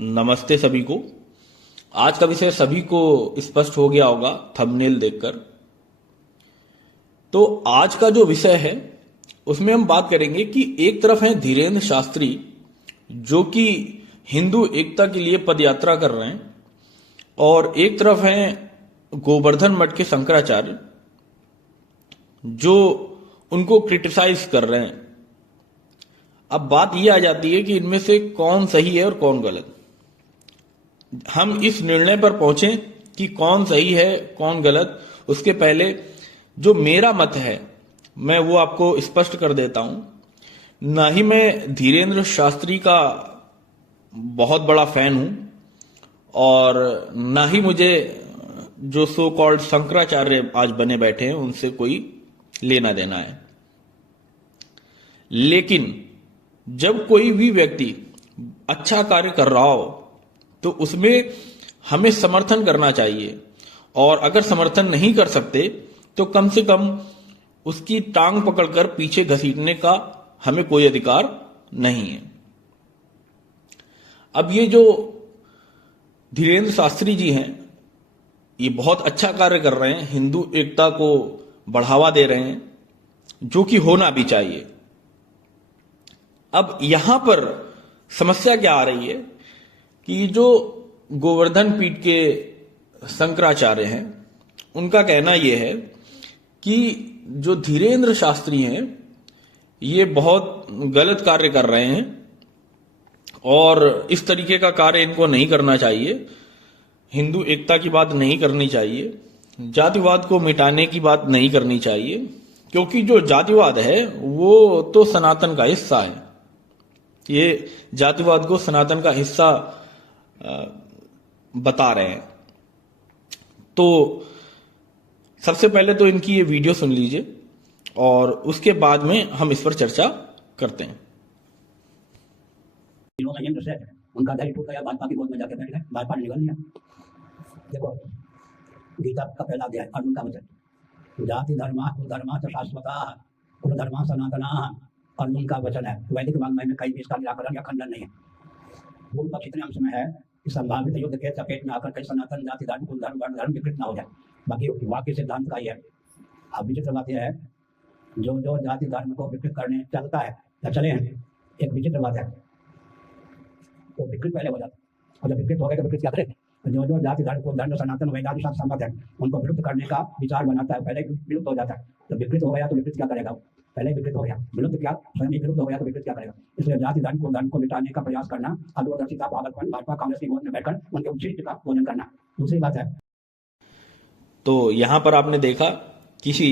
नमस्ते सभी को। आज का विषय सभी को स्पष्ट हो गया होगा थंबनेल देखकर। तो आज का जो विषय है उसमें हम बात करेंगे कि एक तरफ है धीरेन्द्र शास्त्री जो कि हिंदू एकता के लिए पदयात्रा कर रहे हैं और एक तरफ है गोवर्धन मठ के शंकराचार्य जो उनको क्रिटिसाइज कर रहे हैं। अब बात यह आ जाती है कि इनमें से कौन सही है और कौन गलत। हम इस निर्णय पर पहुंचे कि कौन सही है कौन गलत, उसके पहले जो मेरा मत है मैं वो आपको स्पष्ट कर देता हूं। ना ही मैं धीरेन्द्र शास्त्री का बहुत बड़ा फैन हूं और ना ही मुझे जो सो कॉल्ड शंकराचार्य आज बने बैठे हैं उनसे कोई लेना देना है। लेकिन जब कोई भी व्यक्ति अच्छा कार्य कर रहा हो तो उसमें हमें समर्थन करना चाहिए, और अगर समर्थन नहीं कर सकते तो कम से कम उसकी टांग पकड़कर पीछे घसीटने का हमें कोई अधिकार नहीं है। अब ये जो धीरेन्द्र शास्त्री जी हैं ये बहुत अच्छा कार्य कर रहे हैं, हिंदू एकता को बढ़ावा दे रहे हैं, जो कि होना भी चाहिए। अब यहां पर समस्या क्या आ रही है कि जो गोवर्धन पीठ के शंकराचार्य हैं उनका कहना यह है कि जो धीरेन्द्र शास्त्री हैं ये बहुत गलत कार्य कर रहे हैं और इस तरीके का कार्य इनको नहीं करना चाहिए। हिंदू एकता की बात नहीं करनी चाहिए, जातिवाद को मिटाने की बात नहीं करनी चाहिए, क्योंकि जो जातिवाद है वो तो सनातन का हिस्सा है। ये जातिवाद को सनातन का हिस्सा बता रहे हैं। तो सबसे पहले तो इनकी ये वीडियो सुन लीजिए और उसके बाद में हम इस पर चर्चा करते हैं। उनका दल टूट गया, भाजपा की गोद में जाके बैठ गए, भाजपा ने निकल लिया। देखो गीता का पहला अध्याय अर्जुन का वचन, जाति धर्मा कुल धर्मा शाश्वता कुल धर्मा सनातना, अर्जुन का वचन है। वैदिक वाङ्मय में कहीं भी इसका निराकरण या खंडन नहीं है। मूल पक्ष इतने अंश में है कि संभावित युद्ध के चपेट में आकर कहीं सनातन जाति धर्म कुल धर्म वर्ण धर्म विकृत ना हो जाए। बाकी वाक्य सिद्धांत का ही है। अब विचित्र बात यह है, जो जो जाति धर्म को विकृत करने चलता है या चले हैं, एक विचित्र बात है वो विकृत पहले हो जाता है, और जब विकृत हो गए तो विकृत क्या करें। जो जो जाति धर्म को धर्म सनातन वैदादि सब संबंध है उनको विलुप्त करने का विचार बनाता है, पहले विलुप्त हो जाता है। तो विकृत हो गया तो विकृत क्या करेगा, पहले विकृत हो गया, विलुप्त क्या स्वयं विलुप्त हो गया तो विकृत क्या करेगा। इसलिए जाति धर्म को मिटाने का प्रयास करना, अदूरदर्शिता पागलपन, भाजपा कांग्रेस की गोद में बैठकर उनके उच्छिष्ट का भोजन करना। दूसरी बात है, तो यहां पर आपने देखा किसी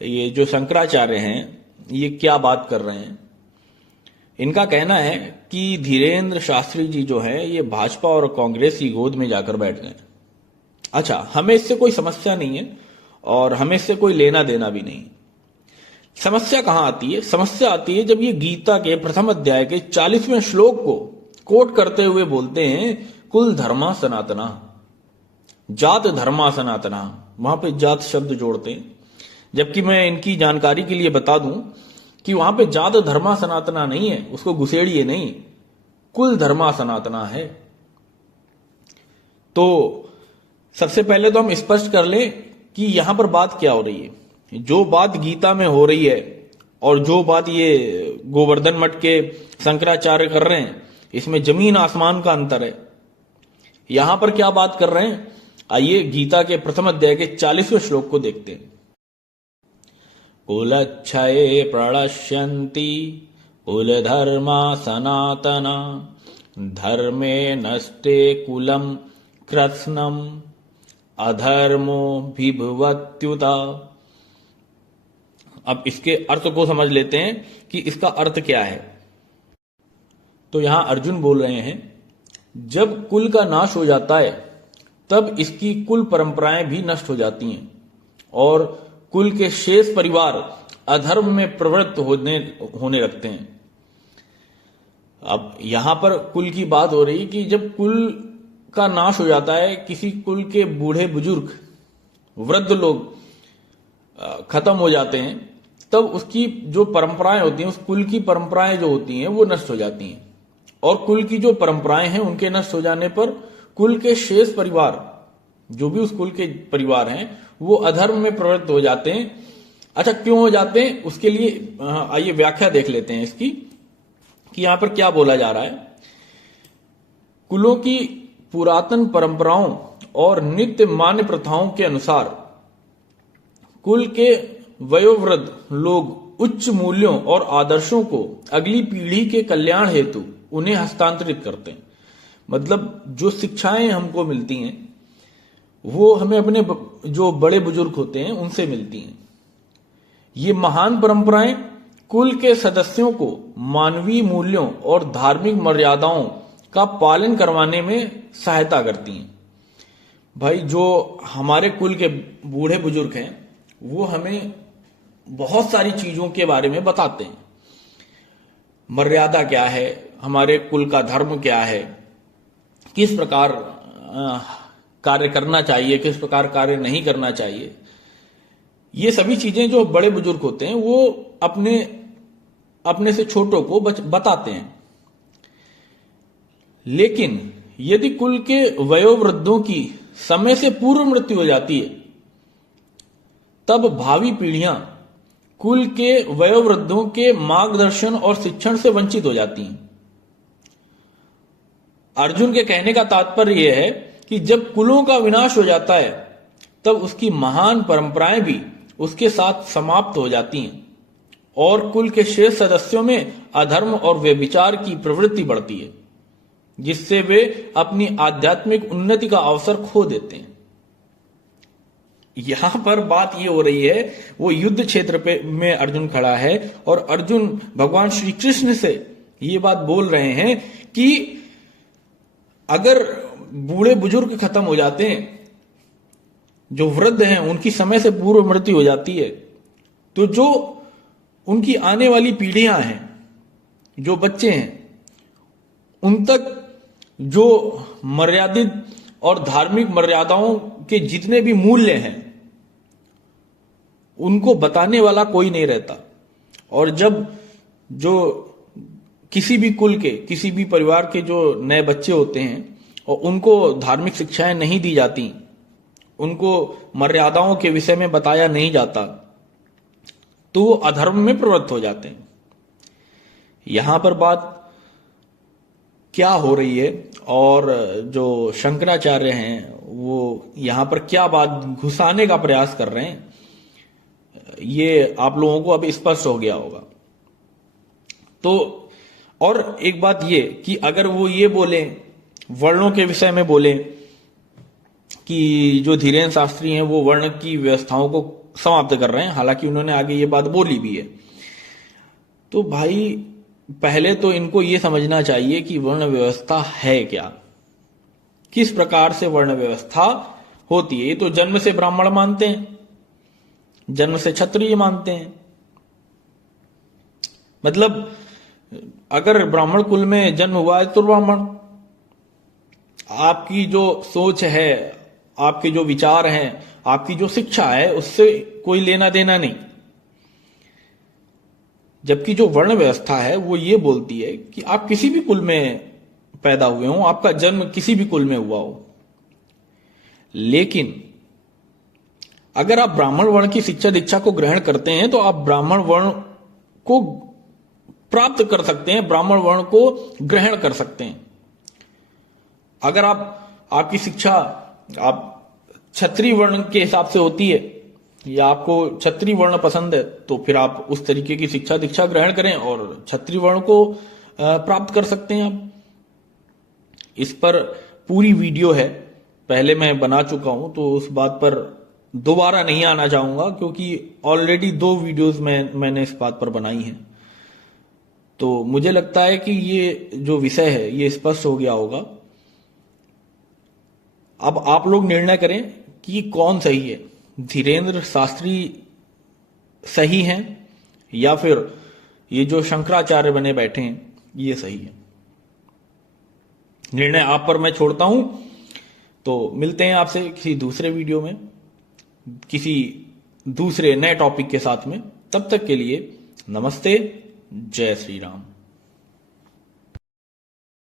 ये जो शंकराचार्य हैं ये क्या बात कर रहे हैं। इनका कहना है कि धीरेन्द्र शास्त्री जी जो है ये भाजपा और कांग्रेस की गोद में जाकर बैठ गए। अच्छा, हमें इससे कोई समस्या नहीं है और हमें इससे कोई लेना देना भी नहीं। समस्या कहां आती है? समस्या आती है जब ये गीता के प्रथम अध्याय के 40वें श्लोक को कोट करते हुए बोलते हैं कुल धर्मा सनातना, जात धर्मा सनातना, वहां पे जात शब्द जोड़ते हैं। जबकि मैं इनकी जानकारी के लिए बता दूं कि वहां पे जात धर्मा सनातना नहीं है, उसको घुसेड़िए नहीं, कुल धर्मा सनातना है। तो सबसे पहले तो हम स्पष्ट कर लें कि यहां पर बात क्या हो रही है। जो बात गीता में हो रही है और जो बात ये गोवर्धन मठ के शंकराचार्य कर रहे हैं, इसमें जमीन आसमान का अंतर है। यहां पर क्या बात कर रहे हैं, आइए गीता के प्रथम अध्याय के 40वें श्लोक को देखते हैं। कुलक्षये प्रणश्यन्ति कुल धर्मा सनातना, धर्मे नष्टे कुलम कृत्स्नम अधर्मो विभवत्युता। अब इसके अर्थ को समझ लेते हैं कि इसका अर्थ क्या है। तो यहां अर्जुन बोल रहे हैं जब कुल का नाश हो जाता है तब इसकी कुल परंपराएं भी नष्ट हो जाती हैं और कुल के शेष परिवार अधर्म में प्रवृत्त होने लगते हैं। अब यहां पर कुल की बात हो रही कि जब कुल का नाश हो जाता है, किसी कुल के बूढ़े बुजुर्ग वृद्ध लोग खत्म हो जाते हैं, तब उसकी जो परंपराएं होती हैं, उस कुल की परंपराएं जो होती हैं वो नष्ट हो जाती हैं और कुल की जो परंपराएं हैं उनके नष्ट हो जाने पर कुल के शेष परिवार, जो भी उस कुल के परिवार हैं, वो अधर्म में प्रवृत्त हो जाते हैं। अच्छा, क्यों हो जाते हैं उसके लिए आइए व्याख्या देख लेते हैं इसकी, कि यहां पर क्या बोला जा रहा है। कुलों की पुरातन परंपराओं और नित्य मान्य प्रथाओं के अनुसार कुल के वयोवृद्ध लोग उच्च मूल्यों और आदर्शों को अगली पीढ़ी के कल्याण हेतु उन्हें हस्तांतरित करते हैं। मतलब जो शिक्षाएं हमको मिलती हैं वो हमें अपने जो बड़े बुजुर्ग होते हैं उनसे मिलती हैं। ये महान परंपराएं कुल के सदस्यों को मानवीय मूल्यों और धार्मिक मर्यादाओं का पालन करवाने में सहायता करती हैं। भाई, जो हमारे कुल के बूढ़े बुजुर्ग हैं वो हमें बहुत सारी चीजों के बारे में बताते हैं। मर्यादा क्या है, हमारे कुल का धर्म क्या है, किस प्रकार कार्य करना चाहिए, किस प्रकार कार्य नहीं करना चाहिए। ये सभी चीजें जो बड़े बुजुर्ग होते हैं वो अपने से छोटों को बताते हैं। लेकिन यदि कुल के वयोवृद्धों की समय से पूर्व मृत्यु हो जाती है, तब भावी पीढ़ियां कुल के वयोवृद्धों के मार्गदर्शन और शिक्षण से वंचित हो जाती हैं। अर्जुन के कहने का तात्पर्य यह है कि जब कुलों का विनाश हो जाता है तब उसकी महान परंपराएं भी उसके साथ समाप्त हो जाती हैं और कुल के शेष सदस्यों में अधर्म और व्यभिचार की प्रवृत्ति बढ़ती है, जिससे वे अपनी आध्यात्मिक उन्नति का अवसर खो देते हैं। यहां पर बात ये हो रही है, वो युद्ध क्षेत्र में अर्जुन खड़ा है और अर्जुन भगवान श्री कृष्ण से ये बात बोल रहे हैं कि अगर बूढ़े बुजुर्ग खत्म हो जाते हैं, जो वृद्ध हैं उनकी समय से पूर्व मृत्यु हो जाती है, तो जो उनकी आने वाली पीढ़ियां हैं, जो बच्चे हैं, उन तक जो मर्यादित और धार्मिक मर्यादाओं के जितने भी मूल्य हैं उनको बताने वाला कोई नहीं रहता। और जब जो किसी भी कुल के, किसी भी परिवार के जो नए बच्चे होते हैं और उनको धार्मिक शिक्षाएं नहीं दी जाती, उनको मर्यादाओं के विषय में बताया नहीं जाता, तो वो अधर्म में प्रवृत्त हो जाते हैं। यहां पर बात क्या हो रही है और जो शंकराचार्य हैं वो यहां पर क्या बात घुसाने का प्रयास कर रहे हैं, ये आप लोगों को अब स्पष्ट हो गया होगा। तो और एक बात ये कि अगर वो ये बोले, वर्णों के विषय में बोले कि जो धीरेन्द्र शास्त्री हैं वो वर्ण की व्यवस्थाओं को समाप्त कर रहे हैं, हालांकि उन्होंने आगे ये बात बोली भी है, तो भाई पहले तो इनको ये समझना चाहिए कि वर्ण व्यवस्था है क्या, किस प्रकार से वर्ण व्यवस्था होती है। ये तो जन्म से ब्राह्मण मानते हैं, जन्म से क्षत्रिय मानते हैं। मतलब अगर ब्राह्मण कुल में जन्म हुआ है तो ब्राह्मण। आपकी जो सोच है, आपके जो विचार हैं, आपकी जो शिक्षा है, उससे कोई लेना देना नहीं। जबकि जो वर्ण व्यवस्था है वो ये बोलती है कि आप किसी भी कुल में पैदा हुए हो, आपका जन्म किसी भी कुल में हुआ हो, लेकिन अगर आप ब्राह्मण वर्ण की शिक्षा दीक्षा को ग्रहण करते हैं तो आप ब्राह्मण वर्ण को प्राप्त कर सकते हैं, ब्राह्मण वर्ण को ग्रहण कर सकते हैं। अगर आपकी शिक्षा आप क्षत्रिय वर्ण के हिसाब से होती है या आपको क्षत्रिय वर्ण पसंद है, तो फिर आप उस तरीके की शिक्षा दीक्षा ग्रहण करें और क्षत्रिय वर्ण को प्राप्त कर सकते हैं आप। इस पर पूरी वीडियो है, पहले मैं बना चुका हूं, तो उस बात पर दोबारा नहीं आना चाहूंगा क्योंकि ऑलरेडी 2 वीडियोस मैंने इस बात पर बनाई हैं। तो मुझे लगता है कि ये जो विषय है ये स्पष्ट हो गया होगा। अब आप लोग निर्णय करें कि कौन सही है, धीरेन्द्र शास्त्री सही हैं या फिर ये जो शंकराचार्य बने बैठे हैं ये सही है। निर्णय आप पर मैं छोड़ता हूं। तो मिलते हैं आपसे किसी दूसरे वीडियो में, किसी दूसरे नए टॉपिक के साथ में। तब तक के लिए नमस्ते, जय श्री राम।